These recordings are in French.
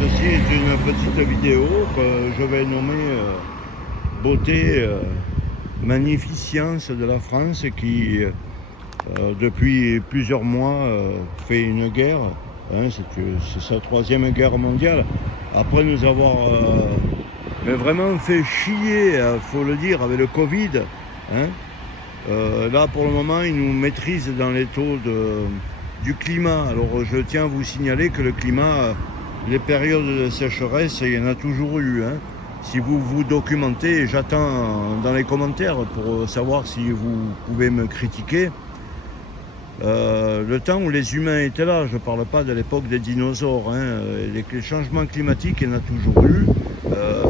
Ceci est une petite vidéo que je vais nommer Beauté, magnificence de la France qui, depuis plusieurs mois, fait une guerre. Hein, c'est sa troisième guerre mondiale. Après nous avoir mais vraiment fait chier, faut le dire, avec le Covid. Hein. Là, pour le moment, ils nous maîtrisent dans les taux du climat. Alors, je tiens à vous signaler que le climat, les périodes de sécheresse, il y en a toujours eu. Hein. Si vous vous documentez, j'attends dans les commentaires pour savoir si vous pouvez me critiquer. Le temps où les humains étaient là, je ne parle pas de l'époque des dinosaures. Hein. Les changements climatiques, il y en a toujours eu.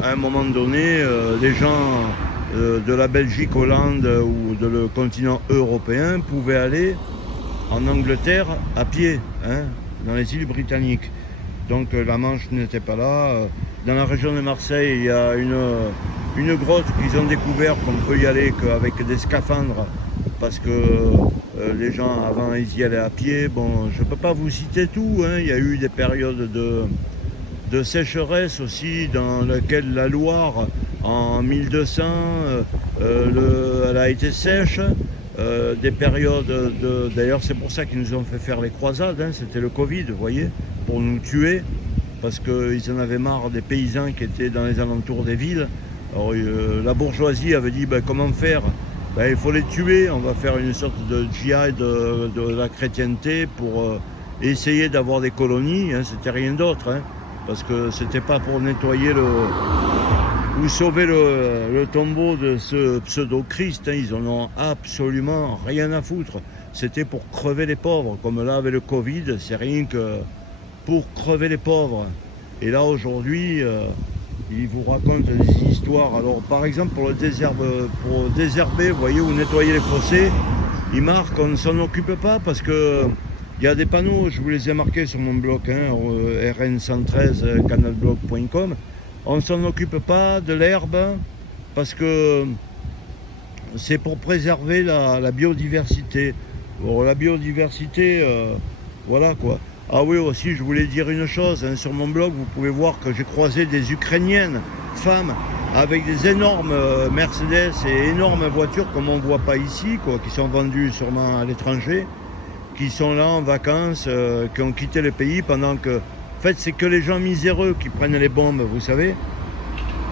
À un moment donné, les gens de la Belgique, Hollande ou de le continent européen pouvaient aller en Angleterre à pied, hein, dans les îles britanniques. Donc la Manche n'était pas là. Dans la région de Marseille, il y a une grotte qu'ils ont découvert qu'on ne peut y aller qu'avec des scaphandres parce que les gens avant ils y allaient à pied. Bon, je ne peux pas vous citer tout, hein. Il y a eu des périodes de sécheresse aussi dans lesquelles la Loire en 1200 elle a été sèche. Des périodes d'ailleurs c'est pour ça qu'ils nous ont fait faire les croisades, hein. C'était le Covid, vous voyez, pour nous tuer parce qu'ils en avaient marre des paysans qui étaient dans les alentours des villes. Alors la bourgeoisie avait dit comment faire, il faut les tuer, on va faire une sorte de djihad de la chrétienté pour essayer d'avoir des colonies, hein. C'était rien d'autre, hein, parce que c'était pas pour nettoyer ou sauver le tombeau de ce pseudo-Christ, hein. Ils en ont absolument rien à foutre. C'était pour crever les pauvres, comme là avec le Covid, c'est rien que pour crever les pauvres. Et là aujourd'hui, ils vous racontent des histoires. Alors par exemple pour désherber, vous voyez, ou nettoyer les fossés, ils marquent on ne s'en occupe pas parce que il y a des panneaux, je vous les ai marqués sur mon blog, hein, rn113 canalblog.com. On ne s'en occupe pas de l'herbe parce que c'est pour préserver la biodiversité. Bon, la biodiversité, voilà quoi. Ah oui, aussi, je voulais dire une chose. Hein, sur mon blog, vous pouvez voir que j'ai croisé des Ukrainiennes, femmes, avec des énormes Mercedes et énormes voitures comme on ne voit pas ici, quoi, qui sont vendues sûrement à l'étranger, qui sont là en vacances, qui ont quitté le pays pendant que... En fait, c'est que les gens miséreux qui prennent les bombes, vous savez.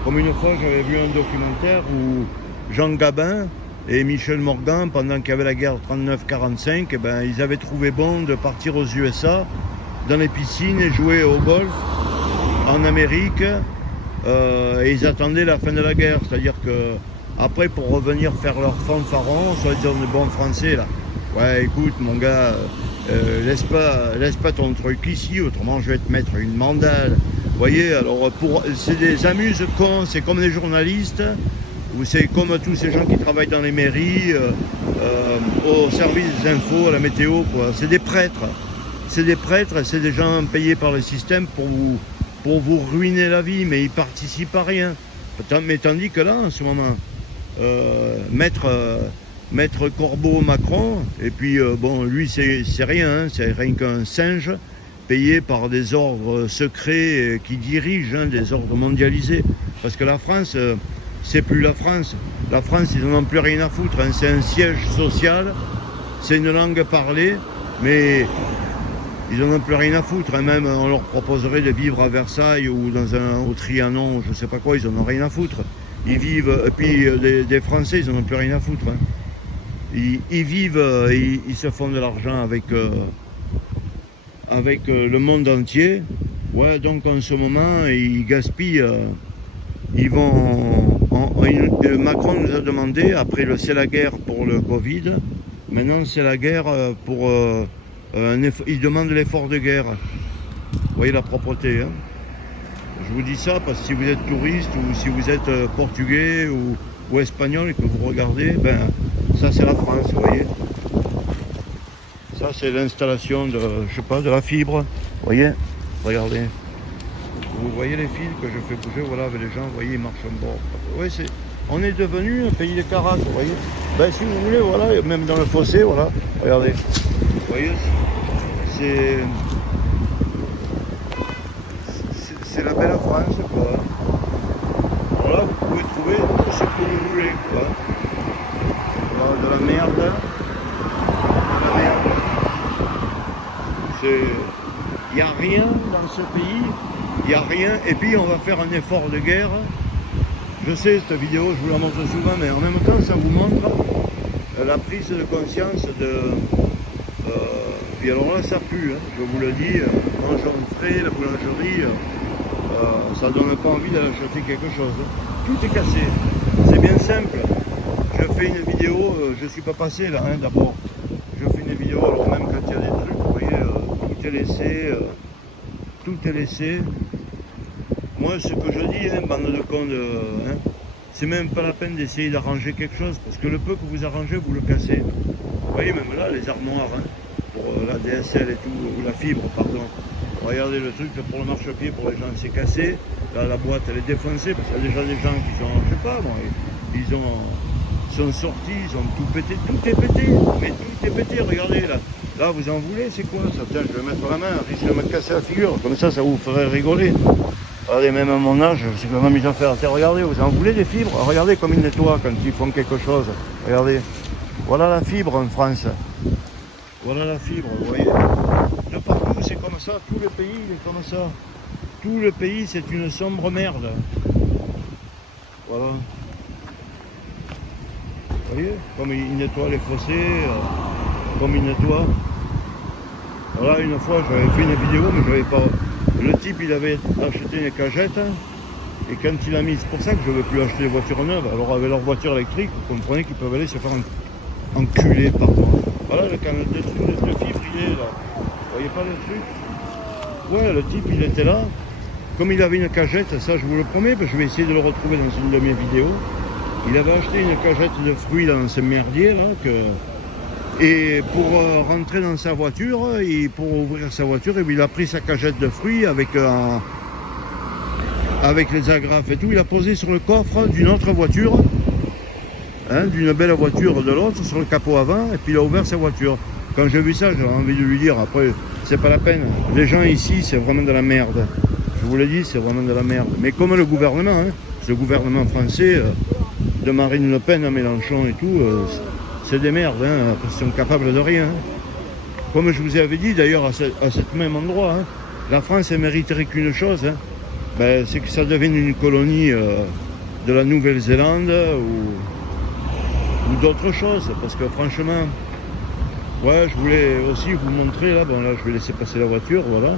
Comme une fois, j'avais vu un documentaire où Jean Gabin et Michel Morgan, pendant qu'il y avait la guerre 39-45, ils avaient trouvé bon de partir aux USA, dans les piscines et jouer au golf en Amérique. Et ils attendaient la fin de la guerre. C'est-à-dire que après, pour revenir faire leur fanfaron, soit disant de bons français, là. Ouais, écoute, mon gars... laisse pas ton truc ici, autrement je vais te mettre une mandale. Vous voyez, alors c'est des amuse-cons, c'est comme les journalistes, ou c'est comme tous ces gens qui travaillent dans les mairies, au service des infos, à la météo, quoi. C'est des prêtres. C'est des prêtres, c'est des gens payés par le système pour vous ruiner la vie, mais ils participent à rien. Mais tandis que là, en ce moment, Maître Corbeau Macron, et puis bon, lui c'est rien, hein, c'est rien qu'un singe payé par des ordres secrets qui dirigent, hein, des ordres mondialisés. Parce que la France, c'est plus la France. La France, ils n'en ont plus rien à foutre, hein, c'est un siège social, c'est une langue parlée, mais ils n'en ont plus rien à foutre. Hein, même on leur proposerait de vivre à Versailles ou au Trianon, je sais pas quoi, ils n'en ont rien à foutre. Ils vivent, et puis des Français, ils n'en ont plus rien à foutre. Hein. Ils vivent, ils se font de l'argent avec le monde entier. Ouais, donc en ce moment, ils gaspillent. Macron nous a demandé, après c'est la guerre pour le Covid, maintenant c'est la guerre pour... il demande l'effort de guerre. Vous voyez la propreté, hein. Je vous dis ça parce que si vous êtes touriste ou si vous êtes portugais ou espagnol et que vous regardez, ça c'est la France, vous voyez. Ça c'est l'installation de, je sais pas, de la fibre, vous voyez, regardez. Vous voyez les fils que je fais bouger, voilà, avec les gens, vous voyez, ils marchent en bord. Oui, on est devenu un pays de caracs, vous voyez. Si vous voulez, voilà, même dans le fossé, voilà, regardez. Vous voyez, n'y a rien dans ce pays, il n'y a rien. Et puis on va faire un effort de guerre. Je sais, cette vidéo, je vous la montre souvent, mais en même temps, ça vous montre la prise de conscience de... puis alors là, ça pue, hein, je vous le dis, mangeons frais, la boulangerie, ça donne pas envie d'aller acheter quelque chose. Tout est cassé, c'est bien simple. Je fais une vidéo, je ne suis pas passé là, hein, d'abord. Je fais une vidéo, alors même quand il y a des trucs, vous voyez, tout est laissé, tout est laissé. Moi, ce que je dis, hein, bande de cons, hein, c'est même pas la peine d'essayer d'arranger quelque chose, parce que le peu que vous arrangez, vous le cassez. Vous voyez, même là, les armoires, hein, pour la DSL et tout, ou la fibre, pardon. Regardez le truc pour le marchepied, pour les gens, c'est cassé. Là, la boîte, elle est défoncée, parce qu'il y a déjà des gens qui sont, je sais pas, bon, ils sont sortis, ils ont tout pété, tout est pété, mais tout est pété, regardez, là. Là, vous en voulez, c'est quoi ça? Tiens, je vais mettre la main, risque de me casser la figure, comme ça vous ferait rigoler. Regardez, même à mon âge, c'est quand même mis à faire. Tiens, regardez, vous en voulez des fibres? Regardez comme ils nettoient quand ils font quelque chose. Regardez. Voilà la fibre en France. Voilà la fibre, vous voyez. De partout, c'est comme ça. Tout le pays est comme ça. Tout le pays, c'est une sombre merde. Voilà. Vous voyez, comme ils nettoient les fossés, comme ils nettoient. Voilà, une fois, j'avais fait une vidéo, mais je n'avais pas... Le type, il avait acheté une cagette, et quand il a mis... C'est pour ça que je ne veux plus acheter des voitures neuves. Alors, avec leur voiture électrique, vous comprenez qu'ils peuvent aller se faire enculer, pardon. Voilà, le canal de fibre, il est là. Vous voyez pas le truc? Ouais, le type, il était là. Comme il avait une cagette, ça, je vous le promets, parce que je vais essayer de le retrouver dans une de mes vidéos. Il avait acheté une cagette de fruits dans ce merdier, là, et pour rentrer dans sa voiture, pour ouvrir sa voiture, il a pris sa cagette de fruits avec les agrafes et tout. Il a posé sur le coffre d'une autre voiture, hein, d'une belle voiture de l'autre, sur le capot avant, et puis il a ouvert sa voiture. Quand j'ai vu ça, j'avais envie de lui dire, après, c'est pas la peine. Les gens ici, c'est vraiment de la merde. Je vous l'ai dit, c'est vraiment de la merde. Mais comme le gouvernement, hein, ce gouvernement français, de Marine Le Pen à Mélenchon et tout, c'est des merdes, hein, parce qu'ils sont capables de rien. Hein. Comme je vous avais dit d'ailleurs à ce même endroit, hein, la France elle mériterait qu'une chose, hein, ben, c'est que ça devienne une colonie de la Nouvelle-Zélande ou d'autres choses. Parce que franchement, ouais, je voulais aussi vous montrer, là, bon là je vais laisser passer la voiture, voilà.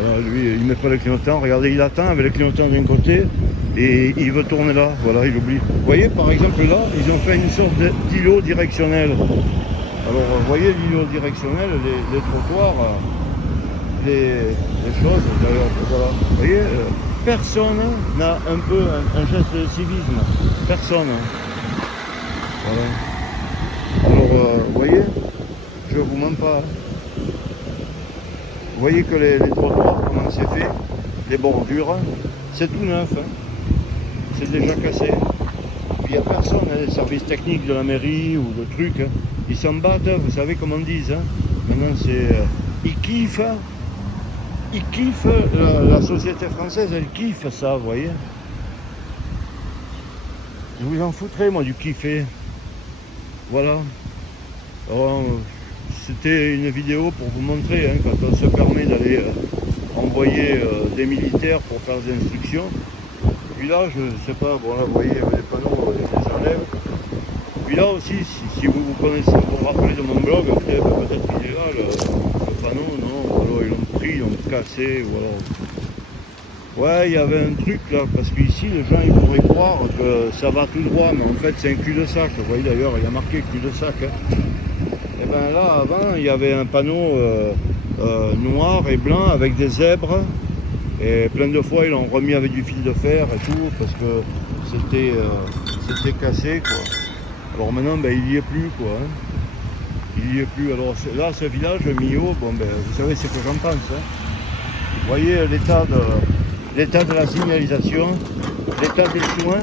Voilà, lui, il met pas le clignotant, regardez, il attend avec le clignotant d'un côté et il veut tourner là, voilà, il oublie. Vous voyez, par exemple là, ils ont fait une sorte d'îlot directionnel. Alors, vous voyez l'îlot directionnel, les trottoirs, les choses, d'ailleurs, voilà. Vous voyez, personne n'a un peu un geste de civisme, personne. Voilà. Alors, vous voyez, je vous mens pas. Vous voyez que les trottoirs, comment c'est fait, les bordures, c'est tout neuf, hein. C'est déjà cassé. Puis il n'y a personne, hein, les services techniques de la mairie ou de trucs, hein. Ils s'en battent, vous savez comment on dit, hein. Maintenant c'est... ils kiffent, la société française, elle kiffe ça, vous voyez. Je vous en foutrais, moi, du kiffer. Voilà. Alors, c'était une vidéo pour vous montrer, hein, quand on se permet d'aller envoyer des militaires pour faire des instructions. Puis là, je sais pas, bon là vous voyez, les panneaux, je les enlève. Puis là aussi, si vous vous connaissez, vous vous rappelez de mon blog, peut-être qu'il est là, le panneau, non, alors ils l'ont pris, ils l'ont cassé, voilà. Ouais, il y avait un truc là, parce qu'ici, les gens, ils pourraient croire que ça va tout droit, mais en fait, c'est un cul-de-sac. Vous voyez d'ailleurs, il y a marqué cul-de-sac, hein. Et bien là, avant, il y avait un panneau noir et blanc avec des zèbres. Et plein de fois, ils l'ont remis avec du fil de fer et tout, parce que c'était cassé, quoi. Alors maintenant, ben, il n'y est plus, quoi. Hein. Il n'y est plus. Alors là, ce village, Millau, bon, ben, vous savez ce que j'en pense. Hein. Vous voyez l'état de la signalisation, l'état des soins.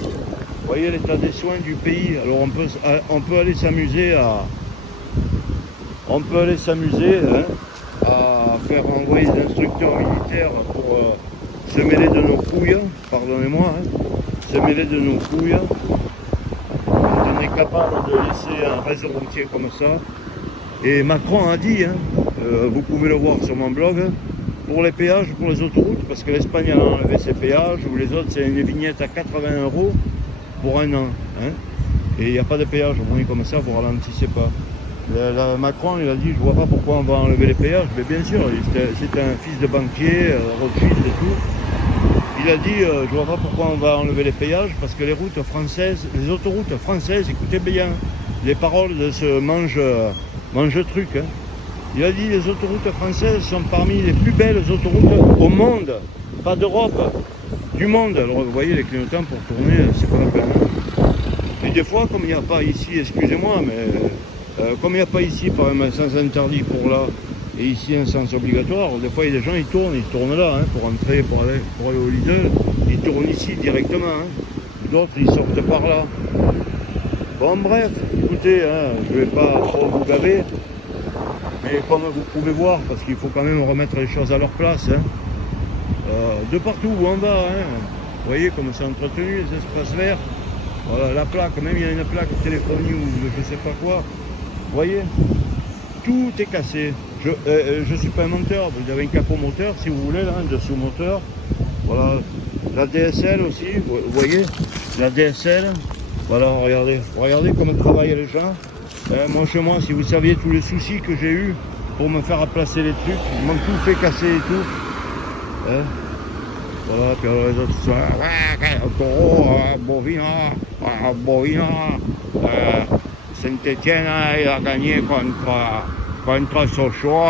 Vous voyez l'état des soins du pays. Alors on peut aller s'amuser hein, à faire envoyer des instructeurs militaires pour se mêler de nos couilles, pardonnez-moi, hein, se mêler de nos couilles. On est capable de laisser un réseau routier comme ça. Et Macron a dit, hein, vous pouvez le voir sur mon blog, pour les péages, pour les autoroutes, parce que l'Espagne a enlevé ses péages, ou les autres, c'est une vignette à 80 € pour un an. Hein. Et il n'y a pas de péage, vous voyez comme ça, vous ralentissez pas. Macron, il a dit, je vois pas pourquoi on va enlever les péages. Mais bien sûr, c'est un fils de banquier, Rothschild et tout. Il a dit, je vois pas pourquoi on va enlever les péages, parce que les routes françaises, les autoroutes françaises, écoutez bien les paroles de ce mange-truc. Hein. Il a dit, les autoroutes françaises sont parmi les plus belles autoroutes au monde, pas d'Europe, du monde. Alors vous voyez, les clignotants pour tourner, c'est pas la peine. Hein. Et des fois, comme il n'y a pas ici, excusez-moi, mais comme il n'y a pas ici par exemple un sens interdit pour là, et ici un sens obligatoire, des fois il y a des gens, ils tournent là, hein, pour entrer, pour aller au Lidl, ils tournent ici directement, hein. D'autres ils sortent par là. Bon bref, écoutez, hein, je ne vais pas trop vous gaver, mais comme vous pouvez voir, parce qu'il faut quand même remettre les choses à leur place, hein, de partout où on va, hein, vous voyez comme c'est entretenu, les espaces verts, voilà la plaque, même il y a une plaque de téléphonie ou de je sais pas quoi, vous voyez, tout est cassé. Je suis pas un monteur, vous avez un capot moteur si vous voulez, là, un dessous moteur, voilà, la DSL aussi, vous voyez, la DSL, voilà, regardez comment travaillent les gens. Moi chez moi, si vous saviez tous les soucis que j'ai eu pour me faire placer les trucs, ils m'ont tout fait casser et tout. Hein, voilà, puis les autres sont là, ouais, taureau, Bovino, Saint-Etienne, il a gagné contre Sochaux.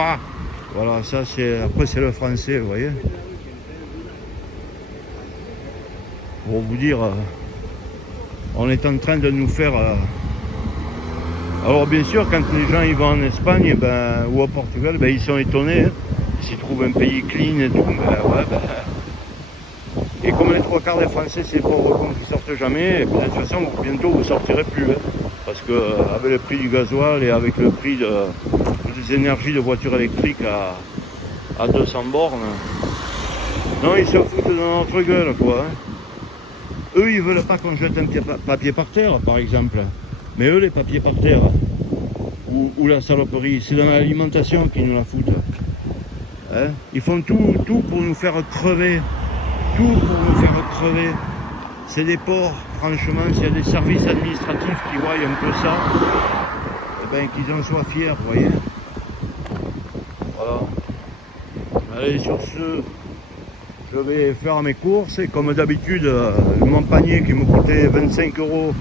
Voilà, ça c'est. Après c'est le français, vous voyez. Pour vous dire, on est en train de nous faire. Alors bien sûr, quand les gens ils vont en Espagne ou au Portugal, ils sont étonnés. Hein. S'ils trouvent un pays clean et tout, ouais, et comme les trois quarts des Français, c'est pauvres cons qui sortent jamais, et de toute façon, bientôt vous sortirez plus. Hein, parce que avec le prix du gasoil et avec le prix des énergies de voitures électriques à 200 bornes, non, ils se foutent de notre gueule, quoi. Hein. Eux, ils veulent pas qu'on jette un papier par terre, par exemple. Mais eux, les papiers par terre, ou la saloperie, c'est dans l'alimentation qu'ils nous la foutent. Hein, ils font tout pour nous faire crever. Tout pour nous faire crever. C'est des porcs, franchement, s'il y a des services administratifs qui voient un peu ça, qu'ils en soient fiers, vous voyez. Voilà. Allez, sur ce, je vais faire mes courses et comme d'habitude, mon panier qui me coûtait 25 €,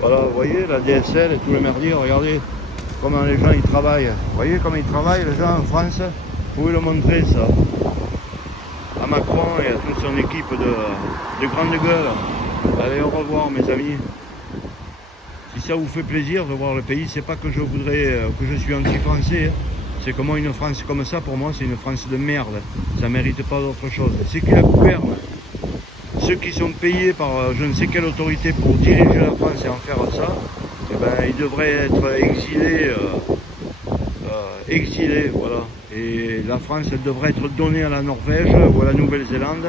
voilà, vous voyez, la DSL et tous les merdiers, regardez comment les gens ils travaillent. Vous voyez comment ils travaillent les gens en France, vous pouvez le montrer ça. À Macron et à toute son équipe de grande gueule. Allez, au revoir mes amis. Si ça vous fait plaisir de voir le pays, c'est pas que je voudrais que je suis anti-français. Hein. C'est que moi une France comme ça, pour moi, c'est une France de merde. Ça mérite pas d'autre chose. C'est qui la gouverne, ceux qui sont payés par je ne sais quelle autorité pour diriger la France et en faire ça, ils devraient être exilés, voilà. Et la France, elle devrait être donnée à la Norvège ou à la Nouvelle-Zélande,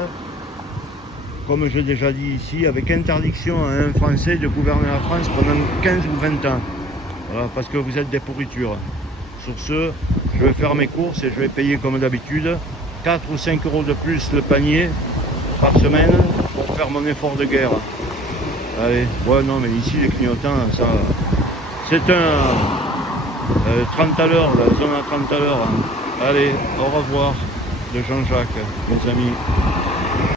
comme j'ai déjà dit ici, avec interdiction à un Français de gouverner la France pendant 15 ou 20 ans. Voilà, parce que vous êtes des pourritures. Sur ce, je vais faire mes courses et je vais payer comme d'habitude 4 ou 5 € de plus le panier par semaine pour faire mon effort de guerre. Allez, ouais, non, mais ici les clignotants, ça, c'est un 30 à l'heure, la zone à 30 à l'heure. Allez, au revoir de Jean-Jacques, mes amis.